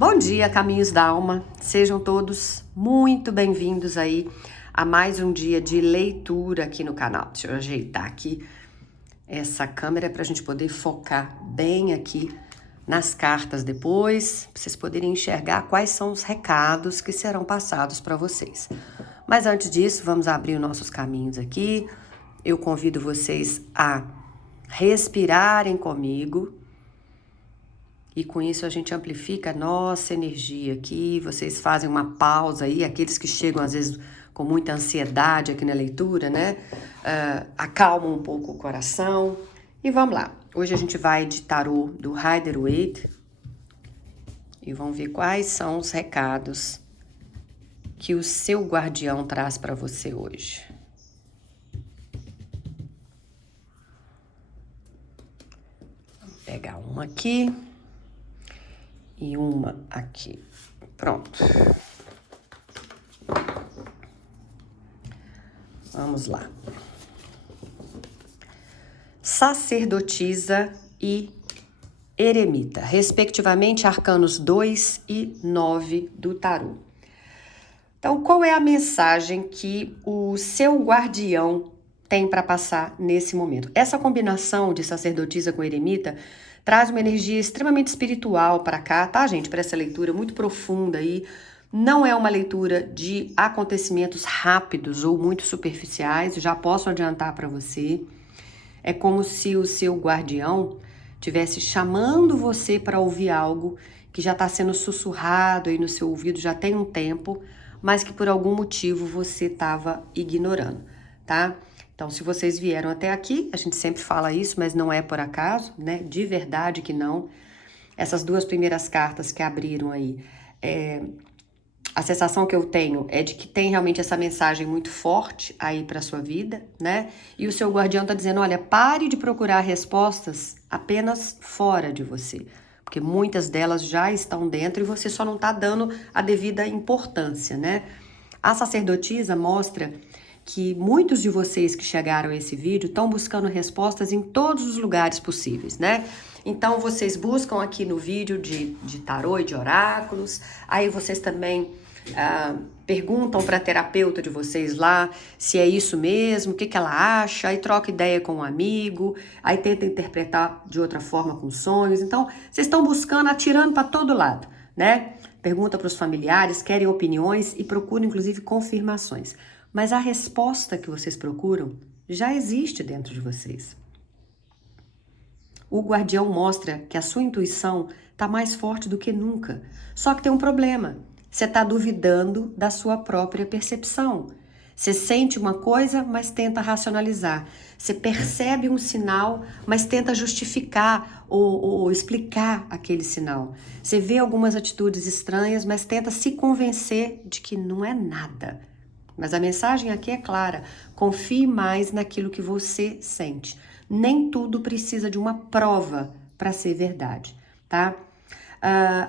Bom dia, caminhos da alma. Sejam todos muito bem-vindos aí a mais um dia de leitura aqui no canal. Deixa eu ajeitar aqui essa câmera para a gente poder focar bem aqui nas cartas depois, para vocês poderem enxergar quais são os recados que serão passados para vocês. Mas antes disso, vamos abrir os nossos caminhos aqui. Eu convido vocês a respirarem comigo. E com isso a gente amplifica a nossa energia aqui. Vocês fazem uma pausa aí, aqueles que chegam às vezes com muita ansiedade aqui na leitura, né? Acalmam um pouco o coração. E vamos lá. Hoje a gente vai de tarô do Rider-Waite. E vamos ver quais são os recados que o seu guardião traz para você hoje. Vou pegar uma aqui. E uma aqui. Pronto. Vamos lá. Sacerdotisa e eremita, respectivamente, arcanos 2 e 9 do tarô. Então, qual é a mensagem que o seu guardião tem para passar nesse momento? Essa combinação de sacerdotisa com eremita traz uma energia extremamente espiritual para cá, tá, gente? Para essa leitura muito profunda aí. Não é uma leitura de acontecimentos rápidos ou muito superficiais, já posso adiantar para você. É como se o seu guardião estivesse chamando você para ouvir algo que já está sendo sussurrado aí no seu ouvido já tem um tempo, mas que por algum motivo você estava ignorando, tá? Então, se vocês vieram até aqui, a gente sempre fala isso, mas não é por acaso, né? De verdade que não. Essas duas primeiras cartas que abriram aí, a sensação que eu tenho é de que tem realmente essa mensagem muito forte aí para sua vida, né? E o seu guardião tá dizendo, olha, pare de procurar respostas apenas fora de você, porque muitas delas já estão dentro e você só não tá dando a devida importância, né? A sacerdotisa mostra que muitos de vocês que chegaram a esse vídeo estão buscando respostas em todos os lugares possíveis, né? Então, vocês buscam aqui no vídeo de tarô e de oráculos, aí vocês também perguntam para a terapeuta de vocês lá se é isso mesmo, o que ela acha, aí troca ideia com um amigo, aí tenta interpretar de outra forma com sonhos. Então, vocês estão buscando, atirando para todo lado, né? Pergunta para os familiares, querem opiniões e procuram, inclusive, confirmações. Mas a resposta que vocês procuram já existe dentro de vocês. O guardião mostra que a sua intuição está mais forte do que nunca. Só que tem um problema. Você está duvidando da sua própria percepção. Você sente uma coisa, mas tenta racionalizar. Você percebe um sinal, mas tenta justificar ou explicar aquele sinal. Você vê algumas atitudes estranhas, mas tenta se convencer de que não é nada. Mas a mensagem aqui é clara, confie mais naquilo que você sente. Nem tudo precisa de uma prova para ser verdade, tá?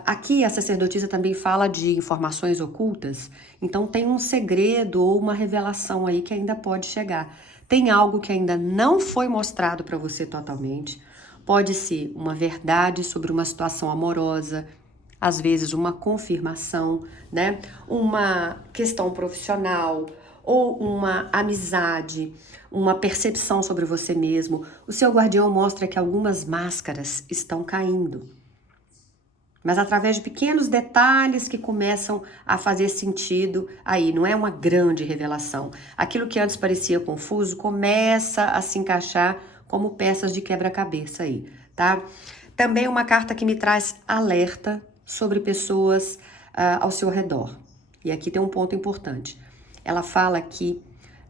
Aqui a sacerdotisa também fala de informações ocultas, então tem um segredo ou uma revelação aí que ainda pode chegar. Tem algo que ainda não foi mostrado para você totalmente, pode ser uma verdade sobre uma situação amorosa, às vezes uma confirmação, né? Uma questão profissional ou uma amizade, uma percepção sobre você mesmo. O seu guardião mostra que algumas máscaras estão caindo. Mas através de pequenos detalhes que começam a fazer sentido aí, não é uma grande revelação. Aquilo que antes parecia confuso começa a se encaixar como peças de quebra-cabeça aí, tá? Também uma carta que me traz alerta sobre pessoas ao seu redor. E aqui tem um ponto importante. Ela fala que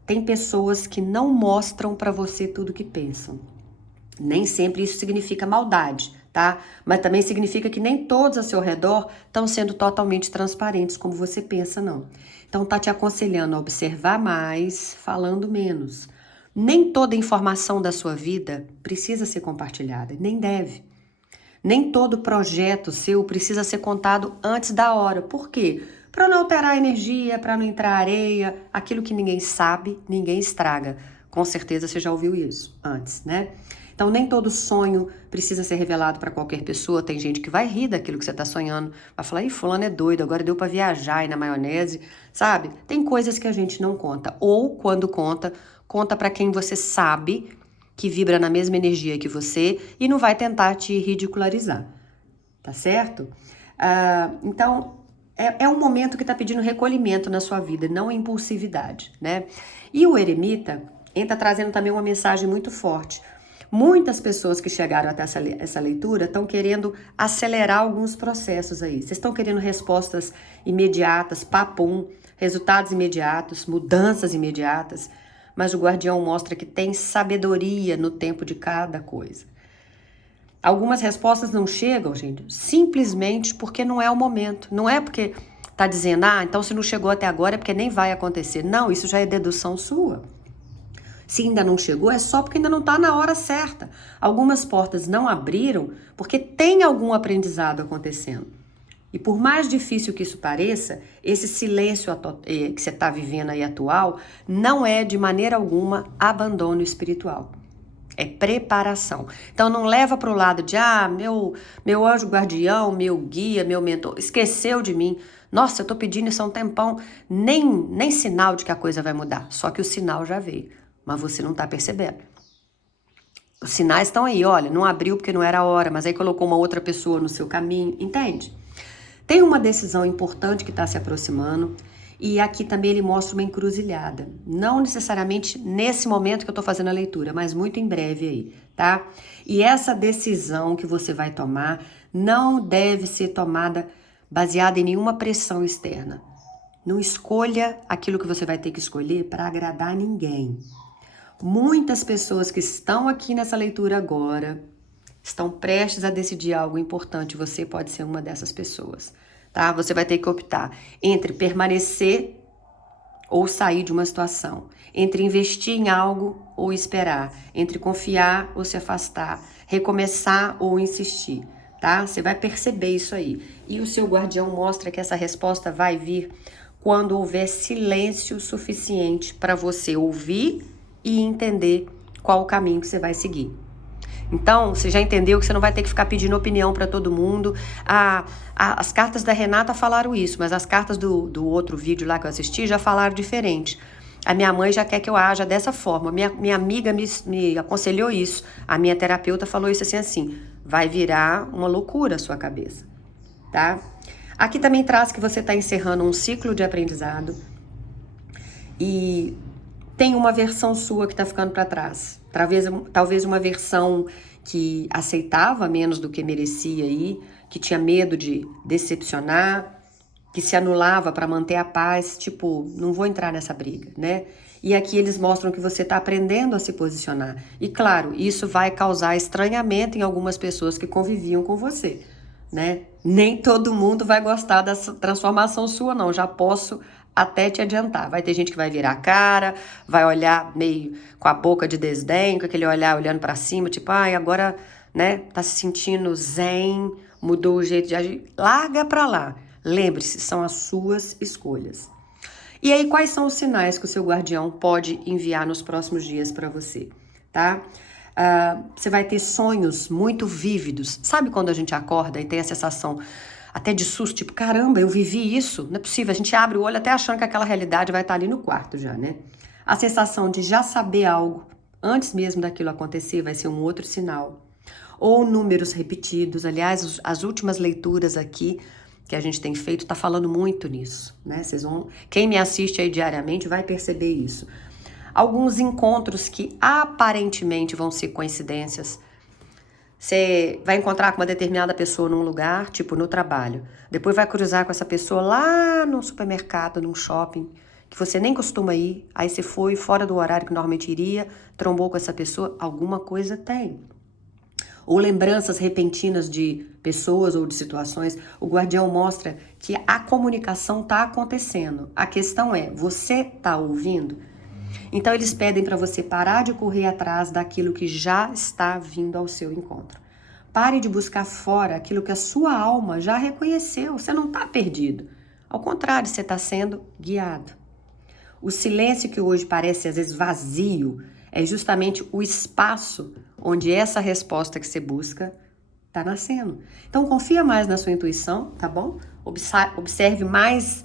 tem pessoas que não mostram para você tudo o que pensam. Nem sempre isso significa maldade, tá? Mas também significa que nem todos ao seu redor estão sendo totalmente transparentes como você pensa, não. Então tá te aconselhando a observar mais, falando menos. Nem toda informação da sua vida precisa ser compartilhada, nem deve. Nem todo projeto seu precisa ser contado antes da hora. Por quê? Para não alterar a energia, para não entrar areia, aquilo que ninguém sabe, ninguém estraga. Com certeza você já ouviu isso antes, né? Então, Então, nem todo sonho precisa ser revelado para qualquer pessoa. Tem gente que vai rir daquilo que você está sonhando, vai falar, ih, fulano é doido, agora deu para viajar e na maionese, sabe? Tem coisas que a gente não conta. Ou, quando conta, conta para quem você sabe que vibra na mesma energia que você e não vai tentar te ridicularizar, tá certo? Então, é um momento que está pedindo recolhimento na sua vida, não impulsividade, né? E o eremita entra trazendo também uma mensagem muito forte. Muitas pessoas que chegaram até essa leitura estão querendo acelerar alguns processos aí. Vocês estão querendo respostas imediatas, papum, resultados imediatos, mudanças imediatas, mas o guardião mostra que tem sabedoria no tempo de cada coisa. Algumas respostas não chegam, gente, simplesmente porque não é o momento. Não é porque tá dizendo, então se não chegou até agora é porque nem vai acontecer. Não, isso já é dedução sua. Se ainda não chegou, é só porque ainda não está na hora certa. Algumas portas não abriram porque tem algum aprendizado acontecendo. E por mais difícil que isso pareça, esse silêncio que você está vivendo aí atual não é de maneira alguma abandono espiritual. É preparação. Então não leva para o lado de, meu anjo guardião, meu guia, meu mentor, esqueceu de mim. Nossa, eu estou pedindo isso há um tempão. Nem sinal de que a coisa vai mudar. Só que o sinal já veio, mas você não está percebendo. Os sinais estão aí, olha, não abriu porque não era a hora, mas aí colocou uma outra pessoa no seu caminho, entende? Tem uma decisão importante que está se aproximando. E aqui também ele mostra uma encruzilhada. Não necessariamente nesse momento que eu tô fazendo a leitura, mas muito em breve aí, tá? E essa decisão que você vai tomar não deve ser tomada baseada em nenhuma pressão externa. Não escolha aquilo que você vai ter que escolher para agradar ninguém. Muitas pessoas que estão aqui nessa leitura agora estão prestes a decidir algo importante. Você pode ser uma dessas pessoas. Tá? Você vai ter que optar entre permanecer ou sair de uma situação, entre investir em algo ou esperar, entre confiar ou se afastar, recomeçar ou insistir, tá? Você vai perceber isso aí. E o seu guardião mostra que essa resposta vai vir quando houver silêncio suficiente para você ouvir e entender qual o caminho que você vai seguir. Então, você já entendeu que você não vai ter que ficar pedindo opinião para todo mundo. As cartas da Renata falaram isso, mas as cartas do outro vídeo lá que eu assisti já falaram diferente. A minha mãe já quer que eu haja dessa forma. Minha amiga me aconselhou isso. A minha terapeuta falou isso assim. Vai virar uma loucura a sua cabeça, tá? Aqui também traz que você está encerrando um ciclo de aprendizado e tem uma versão sua que está ficando para trás. Talvez uma versão que aceitava menos do que merecia aí, que tinha medo de decepcionar, que se anulava para manter a paz, tipo, não vou entrar nessa briga, né? E aqui eles mostram que você está aprendendo a se posicionar. E claro, isso vai causar estranhamento em algumas pessoas que conviviam com você, né? Nem todo mundo vai gostar dessa transformação sua, não. Já posso até te adiantar. Vai ter gente que vai virar a cara, vai olhar meio com a boca de desdém, com aquele olhar olhando para cima, tipo, agora, né, tá se sentindo zen, mudou o jeito de agir. Larga pra lá. Lembre-se, são as suas escolhas. E aí, quais são os sinais que o seu guardião pode enviar nos próximos dias para você, tá? Você vai ter sonhos muito vívidos. Sabe quando a gente acorda e tem a sensação até de susto, tipo, caramba, eu vivi isso, não é possível. A gente abre o olho até achando que aquela realidade vai estar ali no quarto já, né? A sensação de já saber algo antes mesmo daquilo acontecer vai ser um outro sinal. Ou números repetidos. Aliás, as últimas leituras aqui que a gente tem feito tá falando muito nisso, né? Quem me assiste aí diariamente vai perceber isso. Alguns encontros que aparentemente vão ser coincidências. Você vai encontrar com uma determinada pessoa num lugar, tipo no trabalho. Depois vai cruzar com essa pessoa lá no supermercado, num shopping, que você nem costuma ir. Aí você foi fora do horário que normalmente iria, trombou com essa pessoa. Alguma coisa tem. Ou lembranças repentinas de pessoas ou de situações. O guardião mostra que a comunicação está acontecendo. A questão é, você está ouvindo? Então eles pedem para você parar de correr atrás daquilo que já está vindo ao seu encontro. Pare de buscar fora aquilo que a sua alma já reconheceu. Você não está perdido. Ao contrário, você está sendo guiado. O silêncio que hoje parece às vezes vazio É justamente o espaço onde essa resposta que você busca tá nascendo. Então confia mais na sua intuição, tá bom? Observe mais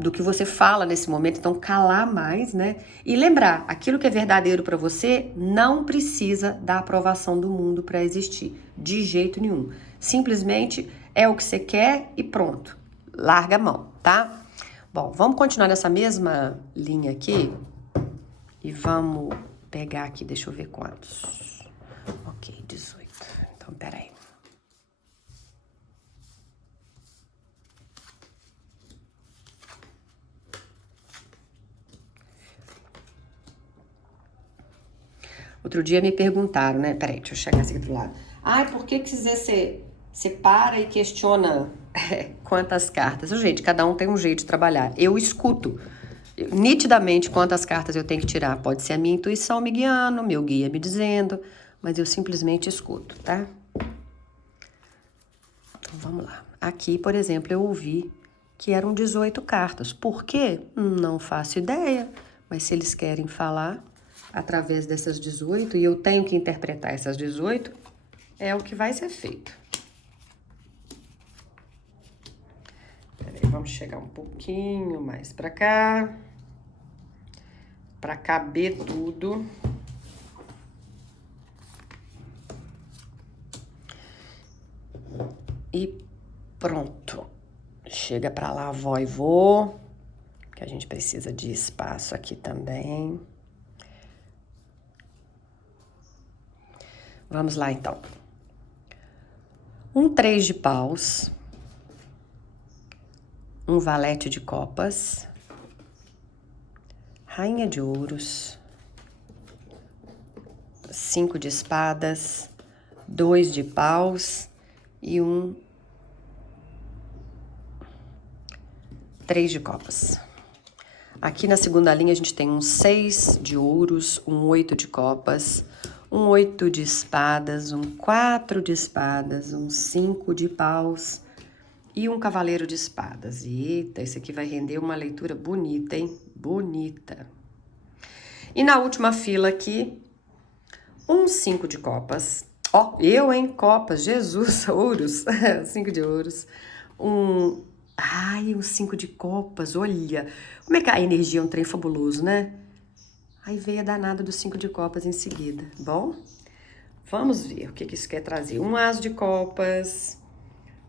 do que você fala nesse momento, então calar mais, né? E lembrar, aquilo que é verdadeiro para você não precisa da aprovação do mundo para existir, de jeito nenhum. Simplesmente é o que você quer e pronto. Larga a mão, tá? Bom, vamos continuar nessa mesma linha aqui e vamos pegar aqui, deixa eu ver quantos. Ok, 18. Então, peraí. Outro dia me perguntaram, né? Peraí, deixa eu chegar assim do lado. Ai, por que você para e questiona quantas cartas? Gente, cada um tem um jeito de trabalhar. Eu escuto nitidamente quantas cartas eu tenho que tirar. Pode ser a minha intuição me guiando, meu guia me dizendo, mas eu simplesmente escuto, tá? Então, vamos lá. Aqui, por exemplo, eu ouvi que eram 18 cartas. Por quê? Não faço ideia, mas se eles querem falar através dessas 18 e eu tenho que interpretar essas 18, é o que vai ser feito. Peraí, vamos chegar um pouquinho mais pra cá, pra caber tudo. E pronto. Chega pra lá, vó e vô, que a gente precisa de espaço aqui também. Vamos lá, então. Um 3 de paus, um valete de copas, rainha de ouros, 5 de espadas, 2 de paus e um 3 de copas. Aqui na segunda linha a gente tem um 6 de ouros, um 8 de copas, um 8 de espadas, um 4 de espadas, um 5 de paus e um cavaleiro de espadas. Eita, esse aqui vai render uma leitura bonita, hein? Bonita. E na última fila aqui, um 5 de copas. Ó, eu, hein? Copas, Jesus, ouros. 5 de ouros. Um 5 de copas, olha. Como é que a energia é um trem fabuloso, né? Aí veio a danada do 5 de copas em seguida. Bom, vamos ver o que isso quer trazer. Um as de copas,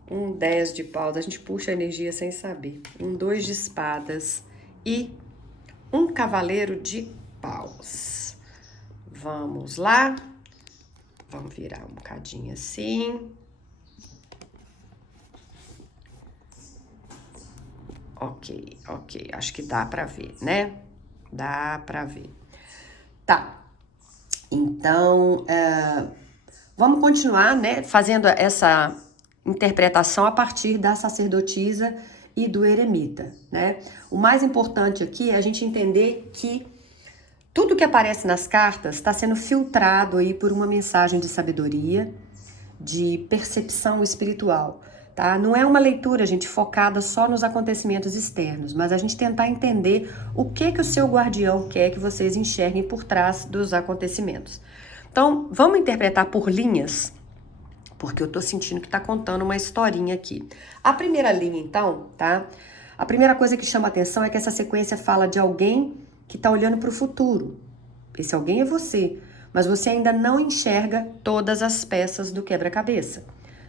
um 10 de paus. A gente puxa a energia sem saber. Um 2 de espadas e um cavaleiro de paus. Vamos lá. Vamos virar um bocadinho assim. Ok. Acho que dá pra ver, né? Dá pra ver. Tá. Então, vamos continuar, né? Fazendo essa interpretação a partir da sacerdotisa e do eremita, né? O mais importante aqui é a gente entender que tudo que aparece nas cartas está sendo filtrado aí por uma mensagem de sabedoria, de percepção espiritual, tá? Não é uma leitura, gente, focada só nos acontecimentos externos, mas a gente tentar entender o que o seu guardião quer que vocês enxerguem por trás dos acontecimentos. Então, vamos interpretar por linhas, porque eu tô sentindo que tá contando uma historinha aqui. A primeira linha, então, tá? A primeira coisa que chama atenção é que essa sequência fala de alguém que tá olhando para o futuro. Esse alguém é você, mas você ainda não enxerga todas as peças do quebra-cabeça,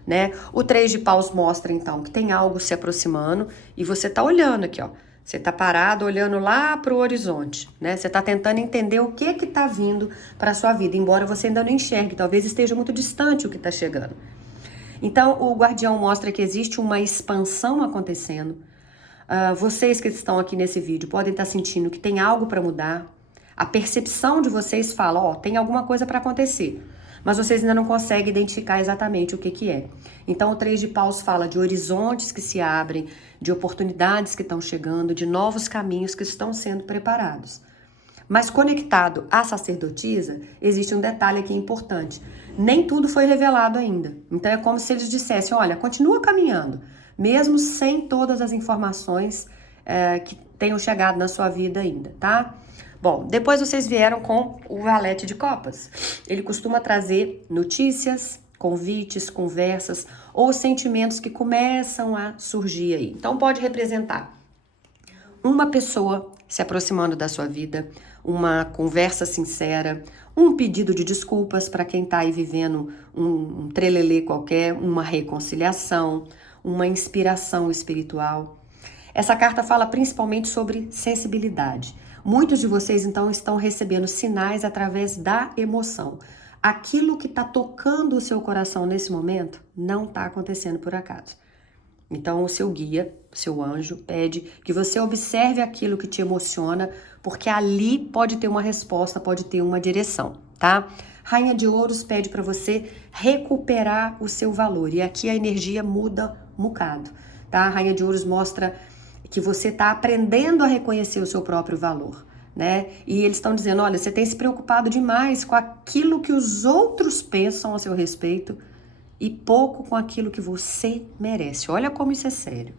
né? O 3 de paus mostra, então, que tem algo se aproximando e você tá olhando aqui, ó. Você tá parado olhando lá pro horizonte, né? Você tá tentando entender o que tá vindo para sua vida, embora você ainda não enxergue, talvez esteja muito distante o que tá chegando. Então, o guardião mostra que existe uma expansão acontecendo. Vocês que estão aqui nesse vídeo podem estar sentindo que tem algo para mudar. A percepção de vocês fala, ó, tem alguma coisa para acontecer, mas vocês ainda não conseguem identificar exatamente o que é. Então, o 3 de paus fala de horizontes que se abrem, de oportunidades que estão chegando, de novos caminhos que estão sendo preparados. Mas conectado à sacerdotisa, existe um detalhe aqui importante. Nem tudo foi revelado ainda. Então, é como se eles dissessem, olha, continua caminhando, mesmo sem todas as informações que tenham chegado na sua vida ainda, tá? Bom, depois vocês vieram com o Valete de Copas. Ele costuma trazer notícias, convites, conversas ou sentimentos que começam a surgir aí. Então pode representar uma pessoa se aproximando da sua vida, uma conversa sincera, um pedido de desculpas para quem está aí vivendo um trelelê qualquer, uma reconciliação, uma inspiração espiritual. Essa carta fala principalmente sobre sensibilidade. Muitos de vocês, então, estão recebendo sinais através da emoção. Aquilo que está tocando o seu coração nesse momento não está acontecendo por acaso. Então, o seu guia, o seu anjo, pede que você observe aquilo que te emociona, porque ali pode ter uma resposta, pode ter uma direção, tá? Rainha de Ouros pede para você recuperar o seu valor. E aqui a energia muda um bocado, tá? A Rainha de Ouros mostra que você está aprendendo a reconhecer o seu próprio valor, né? E eles estão dizendo, olha, você tem se preocupado demais com aquilo que os outros pensam a seu respeito e pouco com aquilo que você merece. Olha como isso é sério.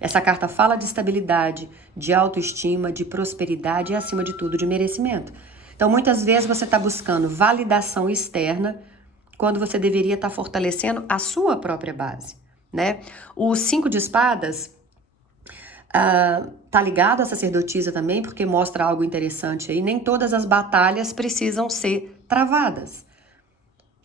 Essa carta fala de estabilidade, de autoestima, de prosperidade e, acima de tudo, de merecimento. Então, muitas vezes você está buscando validação externa quando você deveria estar fortalecendo a sua própria base, né? O 5 de espadas tá ligado à sacerdotisa também, porque mostra algo interessante aí. Nem todas as batalhas precisam ser travadas.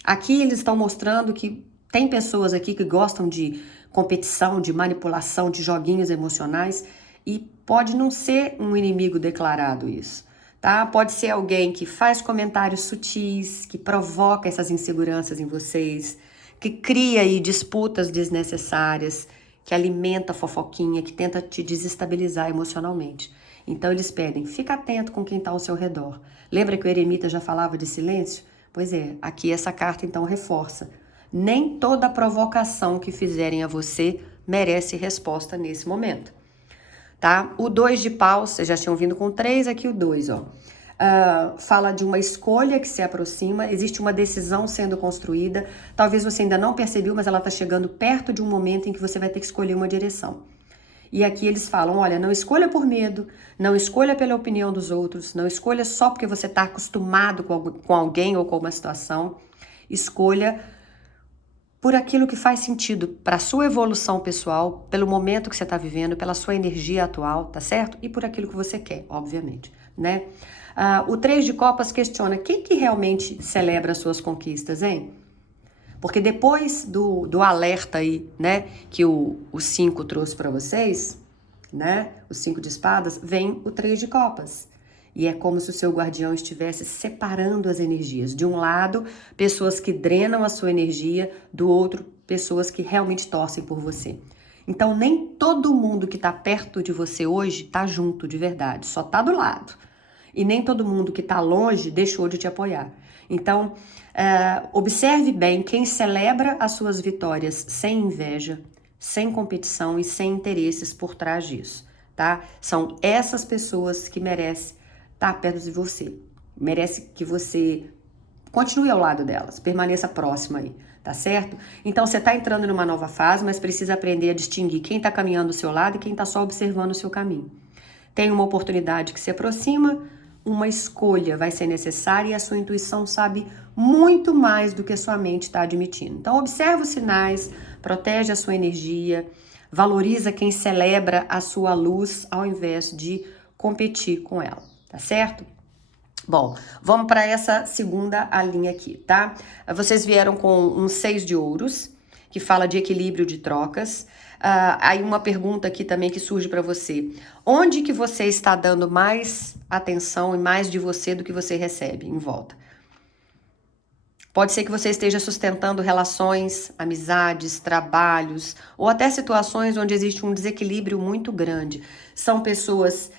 Aqui eles estão mostrando que tem pessoas aqui que gostam de competição, de manipulação, de joguinhos emocionais e pode não ser um inimigo declarado isso, tá? Pode ser alguém que faz comentários sutis, que provoca essas inseguranças em vocês, que cria aí disputas desnecessárias, que alimenta a fofoquinha, que tenta te desestabilizar emocionalmente. Então eles pedem, fica atento com quem está ao seu redor. Lembra que o eremita já falava de silêncio? Pois é, aqui essa carta então reforça. Nem toda provocação que fizerem a você merece resposta nesse momento, tá? O 2 de paus, vocês já tinham vindo com 3, aqui o 2, ó. Fala de uma escolha que se aproxima, existe uma decisão sendo construída, talvez você ainda não percebeu, mas ela está chegando perto de um momento em que você vai ter que escolher uma direção. E aqui eles falam, olha, não escolha por medo, não escolha pela opinião dos outros, não escolha só porque você está acostumado com alguém ou com uma situação, escolha por aquilo que faz sentido para a sua evolução pessoal, pelo momento que você está vivendo, pela sua energia atual, tá certo? E por aquilo que você quer, obviamente, né? O 3 de copas questiona, quem que realmente celebra as suas conquistas, hein? Porque depois do alerta aí, né, que o 5 trouxe para vocês, né, o 5 de espadas, vem o 3 de copas. E é como se o seu guardião estivesse separando as energias. De um lado, pessoas que drenam a sua energia, do outro, pessoas que realmente torcem por você. Então, nem todo mundo que está perto de você hoje está junto de verdade, só está do lado. E nem todo mundo que está longe deixou de te apoiar. Então, observe bem quem celebra as suas vitórias sem inveja, sem competição e sem interesses por trás disso, tá? São essas pessoas que merecem estar perto de você. Merece que você continue ao lado delas, permaneça próxima aí, tá certo? Então, você está entrando numa nova fase, mas precisa aprender a distinguir quem está caminhando do seu lado e quem está só observando o seu caminho. Tem uma oportunidade que se aproxima, uma escolha vai ser necessária e a sua intuição sabe muito mais do que a sua mente está admitindo. Então, observa os sinais, protege a sua energia, valoriza quem celebra a sua luz ao invés de competir com ela, tá certo? Bom, vamos para essa segunda linha aqui, tá? Vocês vieram com um 6 de ouros, que fala de equilíbrio de trocas. Aí uma pergunta aqui também que surge para você. Onde que você está dando mais atenção e mais de você do que você recebe em volta? Pode ser que você esteja sustentando relações, amizades, trabalhos, ou até situações onde existe um desequilíbrio muito grande. São pessoas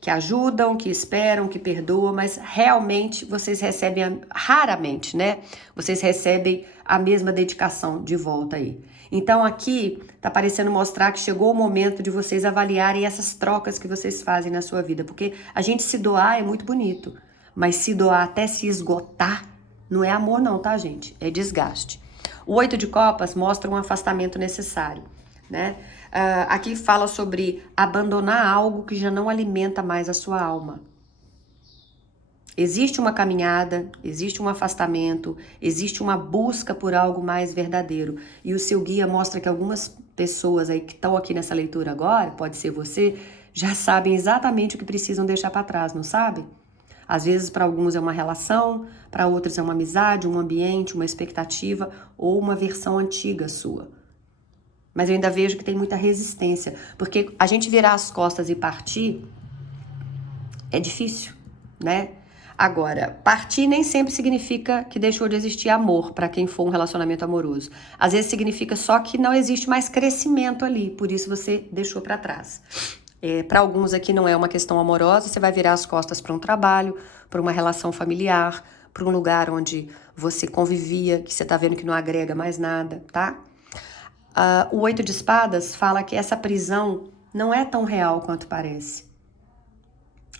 que ajudam, que esperam, que perdoam, mas realmente vocês recebem, raramente, né? Vocês recebem a mesma dedicação de volta aí. Então aqui tá parecendo mostrar que chegou o momento de vocês avaliarem essas trocas que vocês fazem na sua vida, porque a gente se doar é muito bonito, mas se doar até se esgotar não é amor não, tá, gente? É desgaste. O 8 de copas mostra um afastamento necessário. né? Aqui fala sobre abandonar algo que já não alimenta mais a sua alma. Existe uma caminhada, existe um afastamento, existe uma busca por algo mais verdadeiro. E o seu guia mostra que algumas pessoas aí que estão aqui nessa leitura agora, pode ser você, já sabem exatamente o que precisam deixar para trás, não sabe? Às vezes para alguns é uma relação, para outros é uma amizade, um ambiente, uma expectativa ou uma versão antiga sua. Mas eu ainda vejo que tem muita resistência, porque a gente virar as costas e partir é difícil, né? Agora, partir nem sempre significa que deixou de existir amor para quem for um relacionamento amoroso. Às vezes significa só que não existe mais crescimento ali, por isso você deixou para trás. Para alguns aqui não é uma questão amorosa, você vai virar as costas para um trabalho, para uma relação familiar, para um lugar onde você convivia, que você tá vendo que não agrega mais nada, tá? O 8 de espadas fala que essa prisão não é tão real quanto parece.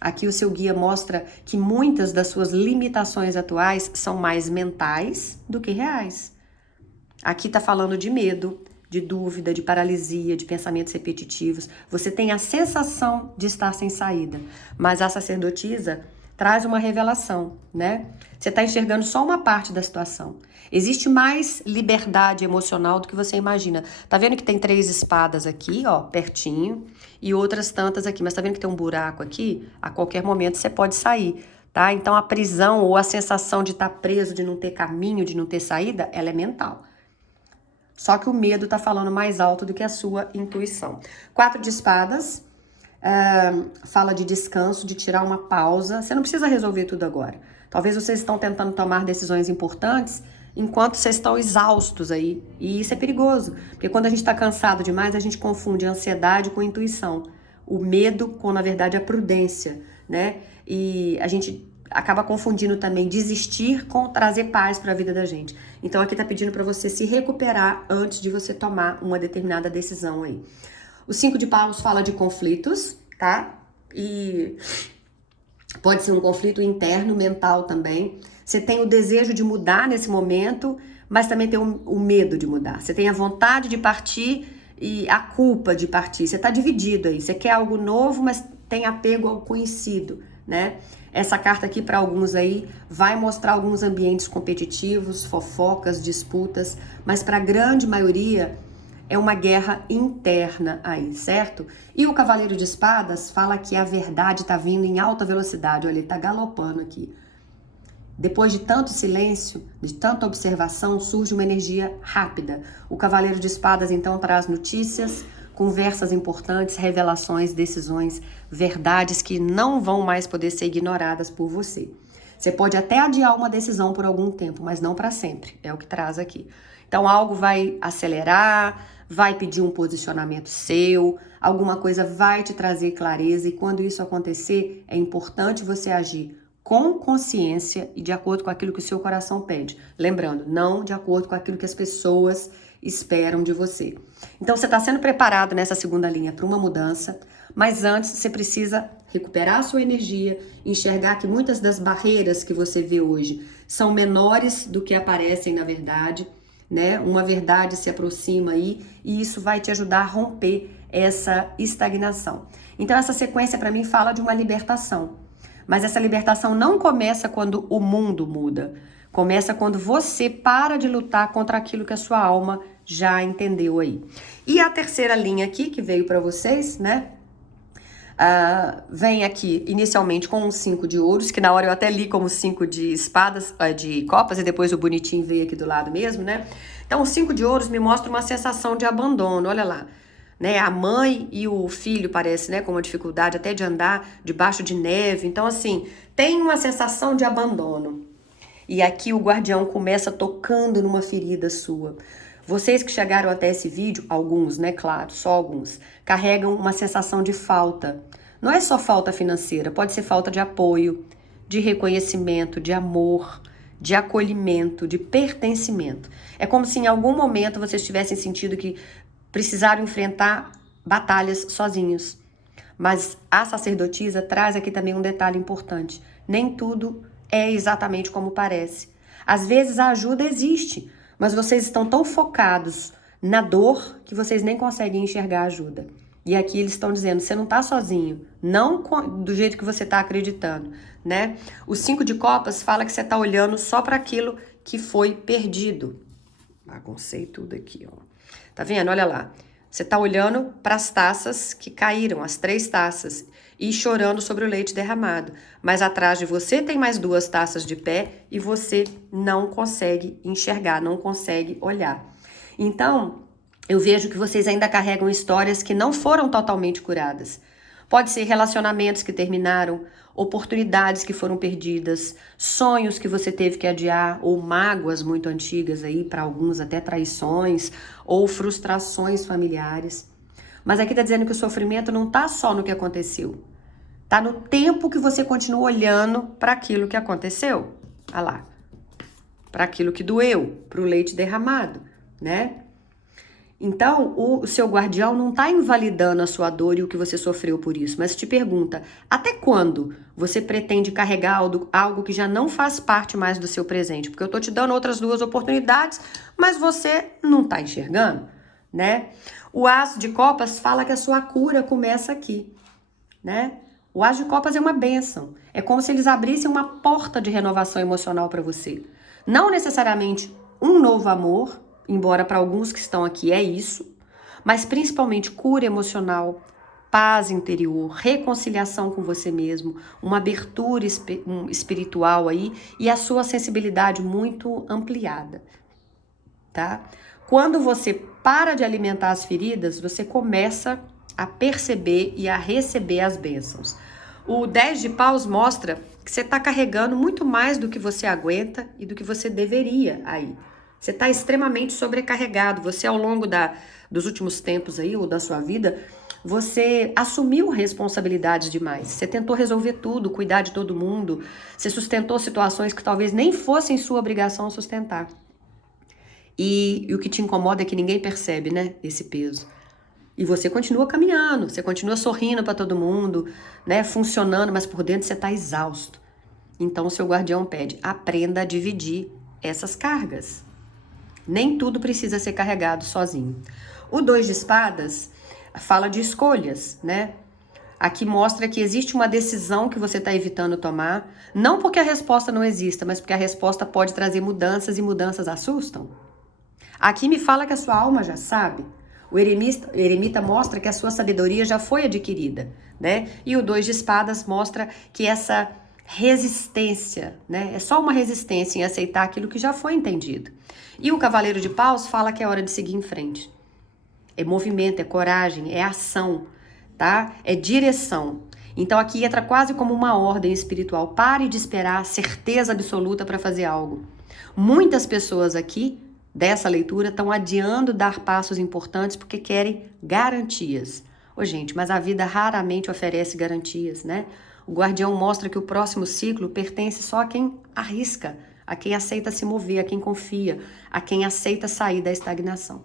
Aqui o seu guia mostra que muitas das suas limitações atuais são mais mentais do que reais. Aqui está falando de medo, de dúvida, de paralisia, de pensamentos repetitivos. Você tem a sensação de estar sem saída, mas a sacerdotisa traz uma revelação, né? Você está enxergando só uma parte da situação. Existe mais liberdade emocional do que você imagina. Tá vendo que tem 3 espadas aqui, ó, pertinho, e outras tantas aqui, mas tá vendo que tem um buraco aqui? A qualquer momento você pode sair, tá? Então a prisão ou a sensação de estar preso, de não ter caminho, de não ter saída, ela é mental. Só que o medo tá falando mais alto do que a sua intuição. 4 de espadas fala de descanso, de tirar uma pausa. Você não precisa resolver tudo agora. Talvez vocês estão tentando tomar decisões importantes enquanto vocês estão exaustos aí. E isso é perigoso, porque quando a gente está cansado demais, a gente confunde a ansiedade com a intuição. O medo com, na verdade, a prudência, né? E a gente acaba confundindo também desistir com trazer paz para a vida da gente. Então aqui tá pedindo para você se recuperar antes de você tomar uma determinada decisão aí. O 5 de paus fala de conflitos, tá? E pode ser um conflito interno, mental também. Você tem o desejo de mudar nesse momento, mas também tem o medo de mudar. Você tem a vontade de partir e a culpa de partir. Você tá dividido aí. Você quer algo novo, mas tem apego ao conhecido, né? Essa carta aqui para alguns aí vai mostrar alguns ambientes competitivos, fofocas, disputas, mas para a grande maioria é uma guerra interna aí, certo? E o Cavaleiro de Espadas fala que a verdade tá vindo em alta velocidade, olha, ele tá galopando aqui. Depois de tanto silêncio, de tanta observação, surge uma energia rápida. O Cavaleiro de Espadas então traz notícias, conversas importantes, revelações, decisões, verdades que não vão mais poder ser ignoradas por você. Você pode até adiar uma decisão por algum tempo, mas não para sempre, é o que traz aqui. Então algo vai acelerar, vai pedir um posicionamento seu, alguma coisa vai te trazer clareza e quando isso acontecer, é importante você agir com consciência e de acordo com aquilo que o seu coração pede. Lembrando, não de acordo com aquilo que as pessoas esperam de você. Então você está sendo preparado nessa segunda linha para uma mudança, mas antes você precisa recuperar a sua energia, enxergar que muitas das barreiras que você vê hoje são menores do que aparecem na verdade, né? Uma verdade se aproxima aí e isso vai te ajudar a romper essa estagnação. Então essa sequência para mim fala de uma libertação, mas essa libertação não começa quando o mundo muda. Começa quando você para de lutar contra aquilo que a sua alma já entendeu aí. E a terceira linha aqui, que veio para vocês, né? Vem aqui inicialmente com um 5 de ouros, que na hora eu até li como 5 de espadas, de copas, e depois o bonitinho veio aqui do lado mesmo, né? Então o 5 de ouros me mostra uma sensação de abandono, olha lá. Né? A mãe e o filho parece, né, com uma dificuldade até de andar debaixo de neve. Então assim, tem uma sensação de abandono. E aqui o guardião começa tocando numa ferida sua. Vocês que chegaram até esse vídeo, alguns, né, claro, só alguns, carregam uma sensação de falta. Não é só falta financeira, pode ser falta de apoio, de reconhecimento, de amor, de acolhimento, de pertencimento. É como se em algum momento vocês tivessem sentido que precisaram enfrentar batalhas sozinhos. Mas a sacerdotisa traz aqui também um detalhe importante. Nem tudo é exatamente como parece. Às vezes a ajuda existe, mas vocês estão tão focados na dor que vocês nem conseguem enxergar ajuda. E aqui eles estão dizendo, você não tá sozinho, não do jeito que você tá acreditando, né? O 5 de copas fala que você tá olhando só para aquilo que foi perdido. Baguncei tudo aqui, ó. Tá vendo? Olha lá. Você tá olhando para as taças que caíram, as 3 taças, e chorando sobre o leite derramado. Mas atrás de você tem mais 2 taças de pé e você não consegue enxergar, não consegue olhar. Então, eu vejo que vocês ainda carregam histórias que não foram totalmente curadas. Pode ser relacionamentos que terminaram, oportunidades que foram perdidas, sonhos que você teve que adiar, ou mágoas muito antigas aí, para alguns até traições, ou frustrações familiares. Mas aqui está dizendo que o sofrimento não está só no que aconteceu. Está no tempo que você continua olhando para aquilo que aconteceu. Olha lá. Para aquilo que doeu, para o leite derramado, né? Então, o seu guardião não está invalidando a sua dor e o que você sofreu por isso, mas te pergunta, até quando você pretende carregar algo que já não faz parte mais do seu presente? Porque eu estou te dando outras 2 oportunidades, mas você não está enxergando, né? O As de Copas fala que a sua cura começa aqui, né? O As de Copas é uma bênção, é como se eles abrissem uma porta de renovação emocional para você. Não necessariamente um novo amor, embora para alguns que estão aqui é isso, mas principalmente cura emocional, paz interior, reconciliação com você mesmo, uma abertura espiritual aí e a sua sensibilidade muito ampliada, tá? Quando você para de alimentar as feridas, você começa a perceber e a receber as bênçãos. O 10 de paus mostra que você está carregando muito mais do que você aguenta e do que você deveria aí. Você está extremamente sobrecarregado. Você, ao longo dos últimos tempos aí, ou da sua vida, você assumiu responsabilidades demais. Você tentou resolver tudo, cuidar de todo mundo. Você sustentou situações que talvez nem fossem sua obrigação sustentar. E o que te incomoda é que ninguém percebe, né, esse peso. E você continua caminhando, você continua sorrindo para todo mundo, né, funcionando, mas por dentro você está exausto. Então o seu guardião pede, aprenda a dividir essas cargas. Nem tudo precisa ser carregado sozinho. O 2 de espadas fala de escolhas, né? Aqui mostra que existe uma decisão que você está evitando tomar, não porque a resposta não exista, mas porque a resposta pode trazer mudanças e mudanças assustam. Aqui me fala que a sua alma já sabe. O eremita mostra que a sua sabedoria já foi adquirida, né? E o 2 de espadas mostra que essa resistência, né? É só uma resistência em aceitar aquilo que já foi entendido. E o cavaleiro de paus fala que é hora de seguir em frente. É movimento, é coragem, é ação, tá? É direção. Então aqui entra quase como uma ordem espiritual. Pare de esperar certeza absoluta para fazer algo. Muitas pessoas aqui dessa leitura estão adiando dar passos importantes porque querem garantias. Ô, gente, mas a vida raramente oferece garantias, né? O guardião mostra que o próximo ciclo pertence só a quem arrisca, a quem aceita se mover, a quem confia, a quem aceita sair da estagnação.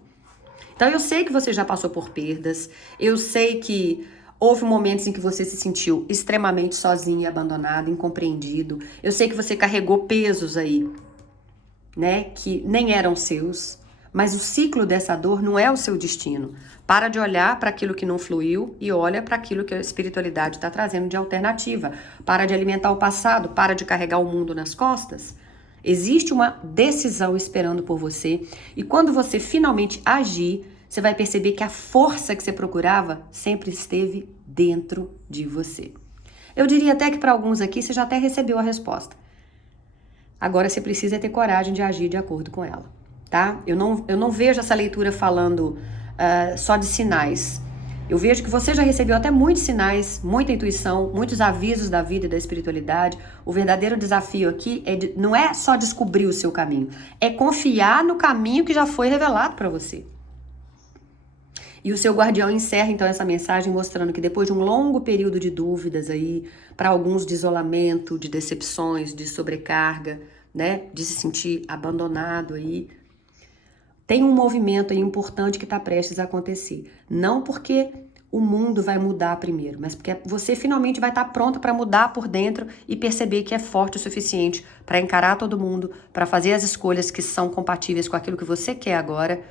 Então eu sei que você já passou por perdas, eu sei que houve momentos em que você se sentiu extremamente sozinho e abandonado, incompreendido. Eu sei que você carregou pesos aí, né, que nem eram seus, mas o ciclo dessa dor não é o seu destino. Para de olhar para aquilo que não fluiu e olha para aquilo que a espiritualidade está trazendo de alternativa. Para de alimentar o passado, para de carregar o mundo nas costas. Existe uma decisão esperando por você e quando você finalmente agir, você vai perceber que a força que você procurava sempre esteve dentro de você. Eu diria até que para alguns aqui você já até recebeu a resposta. Agora você precisa ter coragem de agir de acordo com ela, tá? Eu não vejo essa leitura falando só de sinais. Eu vejo que você já recebeu até muitos sinais, muita intuição, muitos avisos da vida e da espiritualidade. O verdadeiro desafio aqui não é só descobrir o seu caminho, é confiar no caminho que já foi revelado para você. E o seu guardião encerra então essa mensagem mostrando que depois de um longo período de dúvidas aí, para alguns de isolamento, de decepções, de sobrecarga, né, de se sentir abandonado aí, tem um movimento aí importante que está prestes a acontecer. Não porque o mundo vai mudar primeiro, mas porque você finalmente vai estar pronto para mudar por dentro e perceber que é forte o suficiente para encarar todo mundo, para fazer as escolhas que são compatíveis com aquilo que você quer agora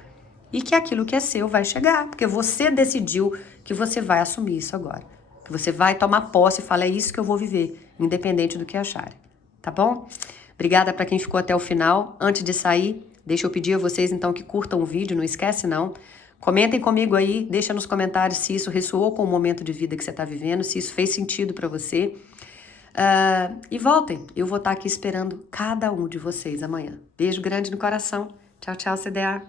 e que aquilo que é seu vai chegar, porque você decidiu que você vai assumir isso agora. Que você vai tomar posse e falar, é isso que eu vou viver, independente do que acharem. Tá bom? Obrigada para quem ficou até o final. Antes de sair, deixa eu pedir a vocês então que curtam o vídeo, não esquece não. Comentem comigo aí, deixa nos comentários se isso ressoou com o momento de vida que você está vivendo, se isso fez sentido para você. E voltem, eu vou estar aqui esperando cada um de vocês amanhã. Beijo grande no coração. Tchau, tchau, CDA.